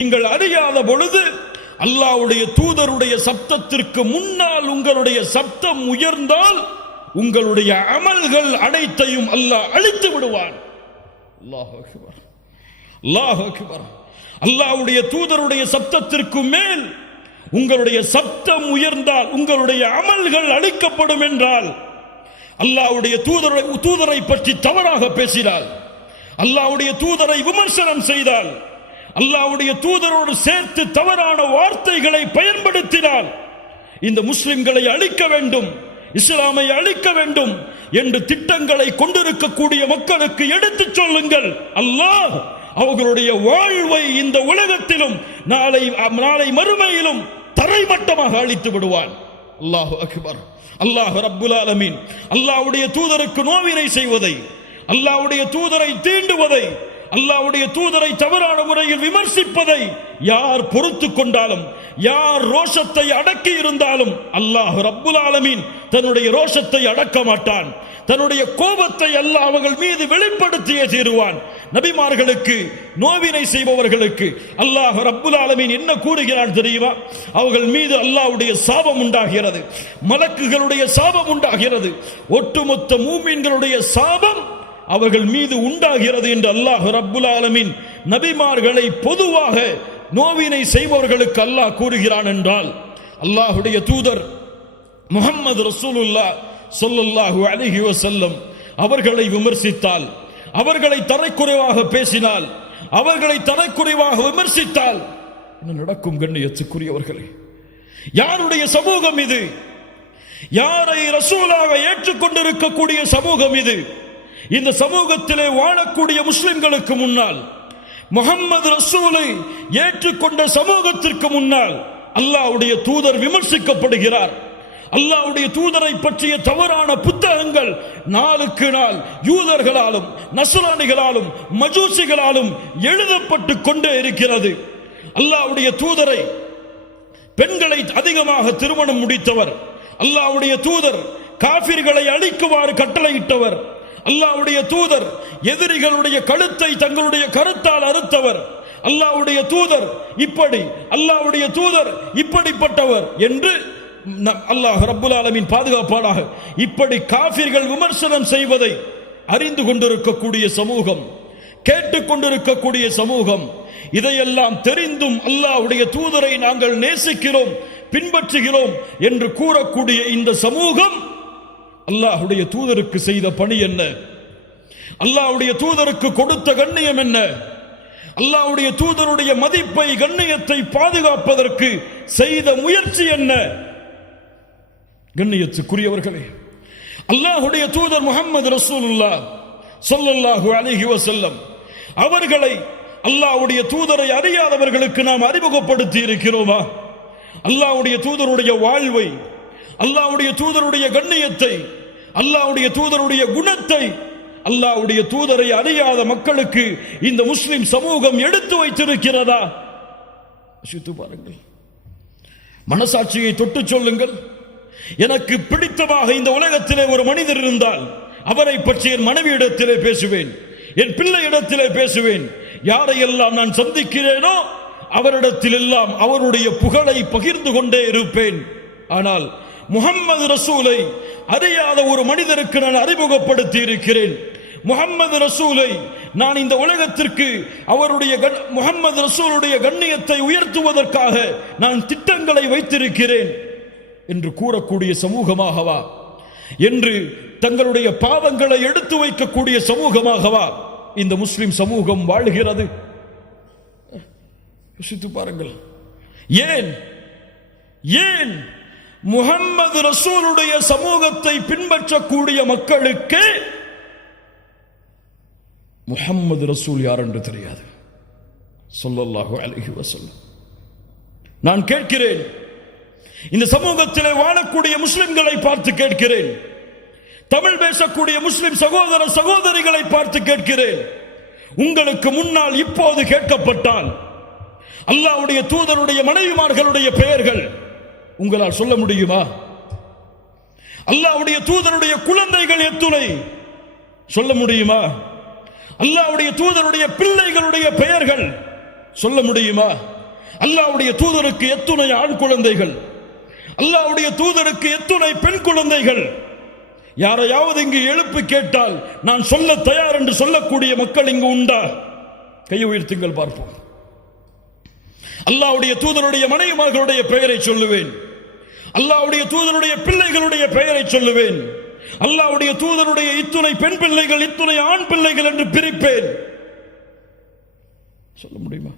நீங்கள் அறியாத பொழுது அல்லாவுடைய தூதருடைய சப்தத்திற்கு முன்னால் உங்களுடைய சப்தம் உயர்ந்தால் உங்களுடைய அமல்கள் அனைத்தையும் அல்லாஹ் அழித்து விடுவான். அல்லாஹ் தூதருடைய சப்தத்திற்கு மேல் உங்களுடைய சப்தம் உயர்ந்தால் உங்களுடைய அமல்கள் அழிக்கப்படும் என்றால் அல்லாவுடைய தூதரை தூதரை பற்றி தவறாக பேசினால் அல்லாவுடைய தூதரை விமர்சனம் செய்தால் அல்லாவுடைய தூதரோடு சேர்த்து தவறான வார்த்தைகளை பயன்படுத்தினால் இந்த முஸ்லிம்களை அழிக்க வேண்டும் இஸ்லாமை அழிக்க வேண்டும் என்று திட்டங்களை கொண்டிருக்கக்கூடிய மக்களுக்கு எடுத்துச் சொல்லுங்கள். அல்லாஹ் அவர்களுடைய வாழ்வை இந்த உலகத்திலும் நாளை நாளை மறுமையிலும் தரைமட்டமாக அழித்து விடுவான். அல்லாஹ் அக்பர். அல்லாஹ் ரப்புல் அலமீன் அல்லாஹ்வுடைய தூதருக்கு நோவினை செய்வதை அல்லாஹ்வுடைய தூதரை தீண்டுவதை அல்லாவுடைய தூதரை தவறான முறையில் விமர்சிப்பதை யார் பொறுத்து கொண்டாலும் யார் ரோஷத்தை அடக்கி இருந்தாலும் அல்லாஹ் ரப்புல் ஆலமீன் தன்னுடைய ரோஷத்தை அடக்க மாட்டான். தன்னுடைய கோபத்தை அல்லாஹ் அவர்கள் மீது வெளிப்படுத்தியே தீருவான். நபிமார்களுக்கு நோவினை செய்பவர்களுக்கு அல்லாஹ் ரப்புல் ஆலமீன் என்ன கூறுகிறான் தெரியுமா? அவர்கள் மீது அல்லாஹ்வுடைய சாபம் உண்டாகிறது. மலக்குகளுடைய சாபம் உண்டாகிறது. ஒட்டுமொத்த மூமீன்களுடைய சாபம் அவர்கள் மீது உண்டாகிறது என்று அல்லாஹ் ரப்புல் ஆலமின் நபிமார்களை பொதுவாக நோவினை செய்பவர்களுக்கு அல்லாஹ் கூறுகிறான் என்றால் அல்லாஹுடைய தூதர் முகம்மது ரசூலுல்லா சொல்லல்லாஹு அலிஹி வசல்லம் அவர்களை விமர்சித்தால் அவர்களை தரைக்குறைவாக பேசினால் அவர்களை தரைக்குறைவாக விமர்சித்தால் என்ன நடக்கும் கண்ணியத்துக்குரியவர்களே? யாருடைய சமூகம் இது? யாரை ரசூலாக ஏற்றுக்கொண்டிருக்கக்கூடிய சமூகம் இது? இந்த சமூகத்திலே வாழக்கூடிய முஸ்லிம்களுக்கு முன்னால் முகம்மது ரசூலை ஏற்றுக்கொண்ட சமூகத்திற்கு முன்னால் அல்லாவுடைய தூதர் விமர்சிக்கப்படுகிறார். அல்லாவுடைய தூதரை பற்றிய தவறான புத்தகங்கள் நாளுக்கு நாள் யூதர்களாலும் நசுராணிகளாலும் மஜூசிகளாலும் எழுதப்பட்டு கொண்டே இருக்கிறது. அல்லாஹ்வுடைய தூதரை பெண்களை அதிகமாக திருமணம் முடித்தவர். அல்லாஹ்வுடைய தூதர் காபிர்களை அழிக்குமாறு கட்டளையிட்டவர். அல்லாஹ்வுடைய தூதர் எதிரிகளுடைய கழுத்தை தங்களுடைய கருத்தால் அறுத்தவர். அல்லாவுடைய தூதர் இப்படி அல்லாஹ்வுடைய தூதர் இப்படிப்பட்டவர் என்று அல்லாஹ் ரப்புல் ஆலமின் பாதுகாப்பாளாக இப்படி காபிர்கள் விமர்சனம் செய்வதை அறிந்து கொண்டிருக்கக்கூடிய சமூகம் கேட்டுக்கொண்டிருக்கக்கூடிய சமூகம் இதையெல்லாம் தெரிந்தும் அல்லாவுடைய தூதரை நாங்கள் நேசிக்கிறோம் பின்பற்றுகிறோம் என்று கூறக்கூடிய இந்த சமூகம் அல்லாஹுடைய தூதருக்கு செய்த பணி என்ன? அல்லாஹுடைய தூதருக்கு கொடுத்த கண்ணியம் என்ன? அல்லாஹுடைய தூதருடைய மதிப்பை கண்ணியத்தை பாதுகாப்பதற்கு செய்த முயற்சி என்ன? கண்ணியத்துக்குரியவர்களே அல்லாஹுடைய தூதர் முகமது ரசூலுல்லா சொல்லல்லாஹு அலிஹி வசல்லம் அவர்களை அல்லாஹுடைய தூதரை அறியாதவர்களுக்கு நாம் அறிமுகப்படுத்தி இருக்கிறோமா? அல்லாஹுடைய தூதருடைய வாழ்வை அல்லாவுடைய தூதருடைய கண்ணியத்தை அல்லாவுடைய தூதருடைய குணத்தை அல்லாவுடைய தூதரை அறியாத மக்களுக்கு இந்த முஸ்லிம் சமூகம் எடுத்து வைத்திருக்கிறதா? சித்து பாருங்கள். மனசாட்சியை தொட்டு சொல்லுங்கள். எனக்கு பிடித்தமாக இந்த உலகத்திலே ஒரு மனிதர் இருந்தால் அவரை பற்றி என் மனைவியிடத்திலே பேசுவேன் என் பிள்ளையிடத்திலே பேசுவேன். யாரையெல்லாம் நான் சந்திக்கிறேனோ அவரிடத்தில் எல்லாம் அவருடைய புகழை பகிர்ந்து கொண்டே இருப்பேன். ஆனால் முகம்மது ரசூலை அறியாத ஒரு மனிதருக்கு நான் அறிமுகப்படுத்தி இருக்கிறேன் முகம்மது ரசூலை நான் இந்த உலகத்திற்கு அவருடைய கண்- முகம்மது ரசூலுடைய கண்ணியத்தை உயர்த்துவதற்காக நான் திட்டங்களை வைத்திருக்கிறேன் என்று கூறக்கூடிய சமூகமாகவா? என்று தங்களுடைய பாவங்களை எடுத்து வைக்கக்கூடிய சமூகமாகவா? இந்த முஸ்லிம் சமூகம் வாழ்கிறது. யோசித்து பாருங்கள். ஏன்? ஏன் முகம்மது ரசூலுடைய சமூகத்தை பின்பற்றக்கூடிய மக்களுக்கு முகம்மது ரசூல் யார் என்று தெரியாது. சொல்லல்லாஹு அலைஹி வஸல்லம். நான் கேட்கிறேன் இந்த சமூகத்திலே வாழக்கூடிய முஸ்லிம்களை பார்த்து கேட்கிறேன் தமிழ் பேசக்கூடிய முஸ்லிம் சகோதர சகோதரிகளை பார்த்து கேட்கிறேன். உங்களுக்கு முன்னால் இப்போது கேட்கப்பட்டால் அல்லாஹ்வுடைய தூதருடைய மனைவிமார்களுடைய பெயர்கள். உங்களால் சொல்ல முடியுமா? அல்லாவுடைய தூதருடைய குழந்தைகள் எத்துணை சொல்ல முடியுமா? அல்லாவுடைய தூதருடைய பிள்ளைகளுடைய பெயர்கள் சொல்ல முடியுமா? அல்லாவுடைய தூதருக்கு எத்துணை ஆண் குழந்தைகள். அல்லாவுடைய தூதருக்கு எத்துணை பெண் குழந்தைகள். யாரையாவது இங்கு எழுப்பு கேட்டால் நான் சொல்ல தயார் என்று சொல்லக்கூடிய மக்கள் இங்கு உண்டா? கையை உயர்த்துங்கள் பார்ப்போம். அல்லாவுடைய தூதருடைய மனைவிமார்களுடைய பெயரை சொல்லுவேன். அல்லாவுடைய தூதனுடைய பிள்ளைகளுடைய பெயரை சொல்லுவேன். அல்லாவுடைய தூதருடைய இத்துணை பெண் பிள்ளைகள் இத்துணை ஆண் பிள்ளைகள் என்று பிரிப்பேன். சொல்ல முடியுமா?